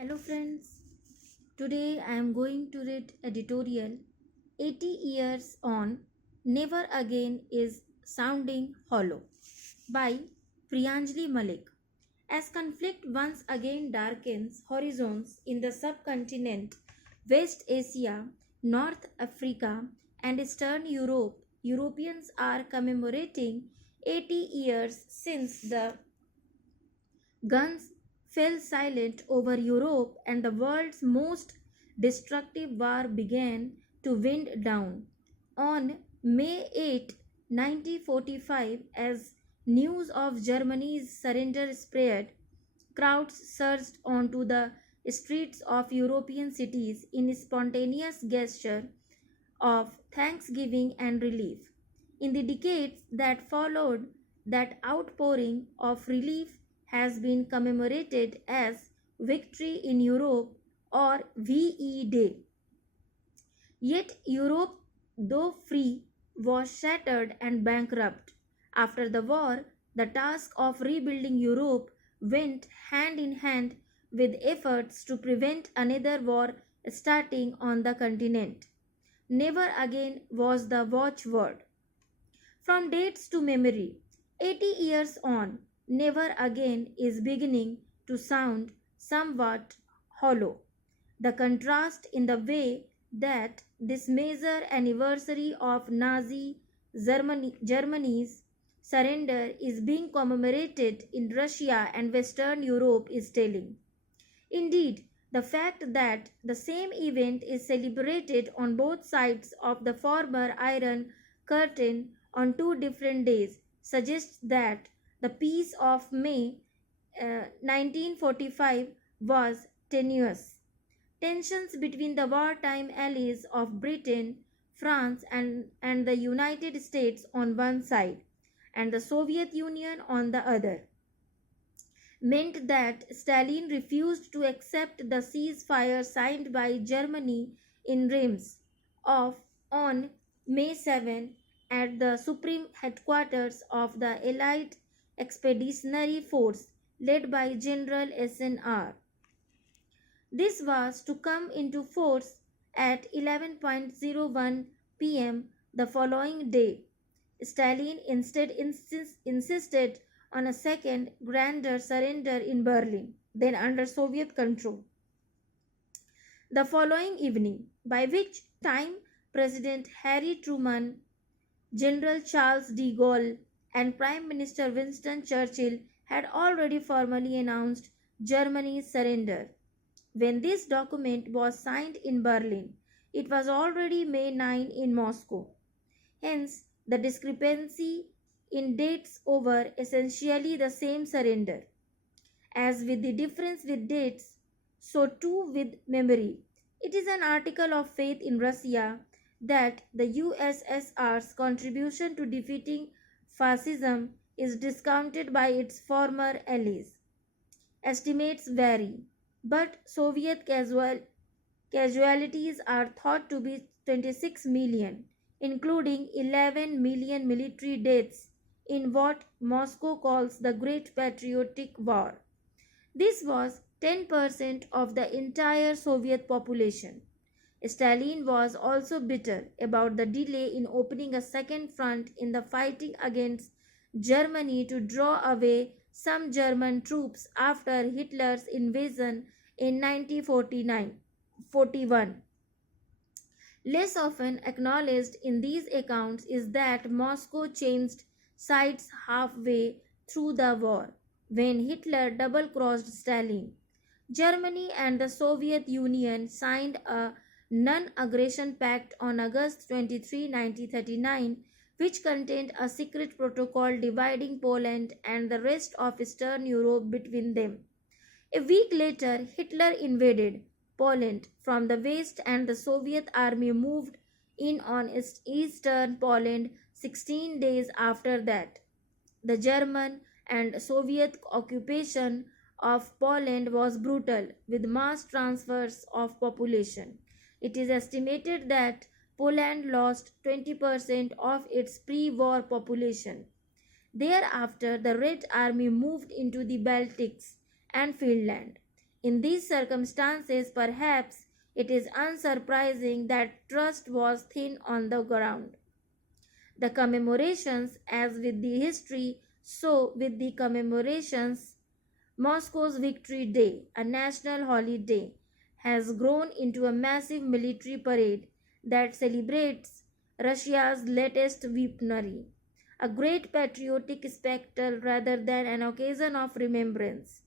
Hello friends, today I am going to read editorial 80 Years On Never Again is Sounding Hollow by Priyanjali Malik. As conflict once again darkens horizons in the subcontinent, West Asia, North Africa, and Eastern Europe, Europeans are commemorating 80 years since the guns fell silent over Europe and the world's most destructive war began to wind down. On May 8, 1945, as news of Germany's surrender spread, crowds surged onto the streets of European cities in a spontaneous gesture of thanksgiving and relief. In the decades that followed, that outpouring of relief has been commemorated as Victory in Europe or VE Day. Yet Europe, though free, was shattered and bankrupt. After the war, the task of rebuilding Europe went hand in hand with efforts to prevent another war starting on the continent. Never again was the watchword. From dates to memory, 80 years on, never again is beginning to sound somewhat hollow. The contrast in the way that this major anniversary of Germany's surrender is being commemorated in Russia and Western Europe is telling. Indeed, the fact that the same event is celebrated on both sides of the former Iron Curtain on two different days suggests that the Peace of May 1945 was tenuous. Tensions between the wartime allies of Britain, France, and the United States on one side, and the Soviet Union on the other, meant that Stalin refused to accept the ceasefire signed by Germany in Reims of on May 7 at the supreme headquarters of the Allied Expeditionary Force led by General SNR. This was to come into force at 11:01 p.m. the following day. Stalin instead insisted on a second, grander surrender in Berlin, then under Soviet control. The following evening, by which time President Harry Truman, General Charles de Gaulle, and Prime Minister Winston Churchill had already formally announced Germany's surrender. When this document was signed in Berlin, it was already May 9 in Moscow. Hence, the discrepancy in dates over essentially the same surrender. As with the difference with dates, so too with memory. It is an article of faith in Russia that the USSR's contribution to defeating fascism is discounted by its former allies. Estimates vary, but Soviet casualties are thought to be 26 million, including 11 million military deaths in what Moscow calls the Great Patriotic War. This was 10% of the entire Soviet population. Stalin was also bitter about the delay in opening a second front in the fighting against Germany to draw away some German troops after Hitler's invasion in 1941. Less often acknowledged in these accounts is that Moscow changed sides halfway through the war when Hitler double crossed Stalin. Germany and the Soviet Union signed a non aggression pact on August 23, 1939, which contained a secret protocol dividing Poland and the rest of Eastern Europe between them. A week later, Hitler invaded Poland from the west and the Soviet army moved in on eastern Poland 16 days after that. The German and Soviet occupation of Poland was brutal, with mass transfers of population. It is estimated that Poland lost 20% of its pre-war population. Thereafter, the Red Army moved into the Baltics and Finland. In these circumstances, perhaps it is unsurprising that trust was thin on the ground. The commemorations, as with the history, so with the commemorations, Moscow's Victory Day, a national holiday, has grown into a massive military parade that celebrates Russia's latest weaponry, a great patriotic spectacle rather than an occasion of remembrance.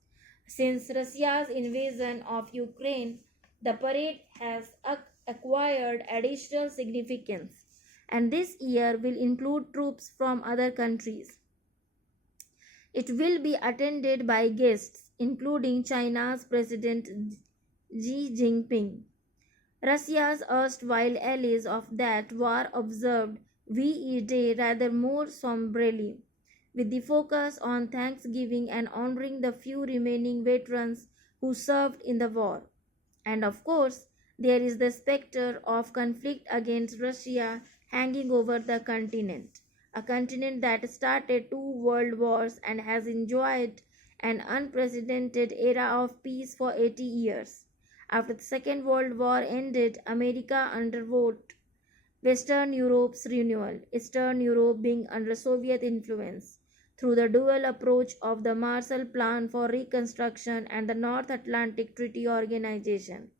Since Russia's invasion of Ukraine, the parade has acquired additional significance, and this year will include troops from other countries. It will be attended by guests including China's President Xi Jinping. Russia's erstwhile allies of that war observed VE Day rather more somberly, with the focus on thanksgiving and honoring the few remaining veterans who served in the war. And of course, there is the specter of conflict against Russia hanging over the continent, a continent that started two world wars and has enjoyed an unprecedented era of peace for 80 years. After the Second World War ended, America underwent Western Europe's renewal, Eastern Europe being under Soviet influence, through the dual approach of the Marshall Plan for Reconstruction and the North Atlantic Treaty Organization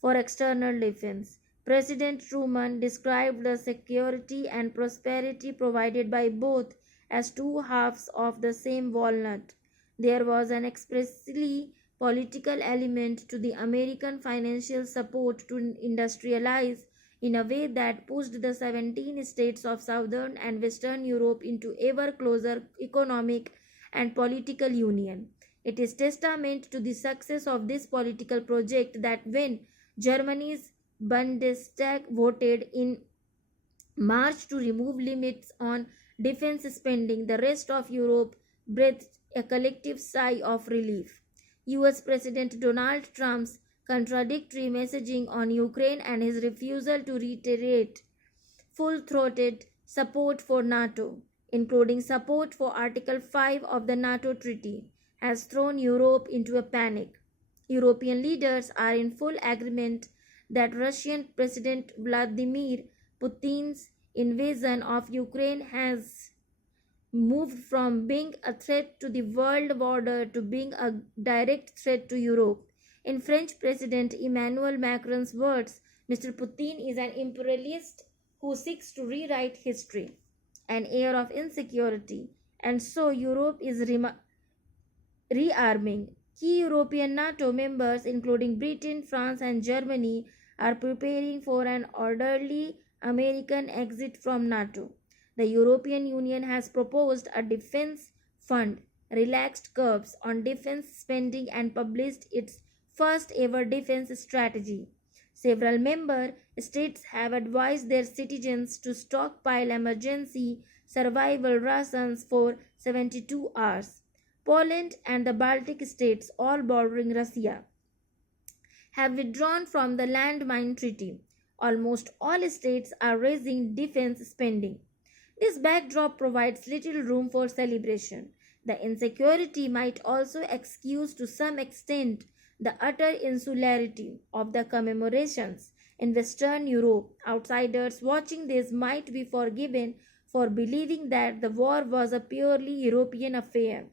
for External Defense. President Truman described the security and prosperity provided by both as two halves of the same walnut. There was an expressly political element to the American financial support to industrialize in a way that pushed the 17 states of Southern and Western Europe into ever closer economic and political union. It is testament to the success of this political project that when Germany's Bundestag voted in March to remove limits on defense spending, the rest of Europe breathed a collective sigh of relief. US President Donald Trump's contradictory messaging on Ukraine and his refusal to reiterate full-throated support for NATO, including support for Article 5 of the NATO Treaty, has thrown Europe into a panic. European leaders are in full agreement that Russian President Vladimir Putin's invasion of Ukraine has moved from being a threat to the world order to being a direct threat to Europe. In French President Emmanuel Macron's words, Mr. Putin is an imperialist who seeks to rewrite history, an air of insecurity, and so Europe is rearming. Key European NATO members, including Britain, France, and Germany, are preparing for an orderly American exit from NATO. The European Union has proposed a defense fund, relaxed curbs on defense spending, and published its first ever defense strategy. Several member states have advised their citizens to stockpile emergency survival rations for 72 hours. Poland and the Baltic states, all bordering Russia, have withdrawn from the landmine treaty. Almost all states are raising defense spending. This backdrop provides little room for celebration. The insecurity might also excuse to some extent the utter insularity of the commemorations in Western Europe. Outsiders watching this might be forgiven for believing that the war was a purely European affair.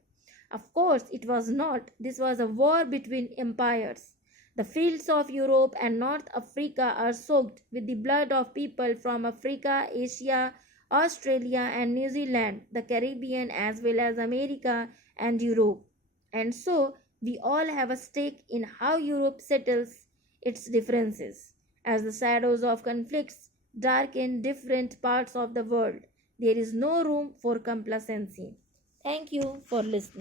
Of course, it was not. This was a war between empires. The fields of Europe and North Africa are soaked with the blood of people from Africa, Asia, Australia and New Zealand, the Caribbean as well as America and Europe. And so, we all have a stake in how Europe settles its differences. As the shadows of conflicts darken different parts of the world, there is no room for complacency. Thank you for listening.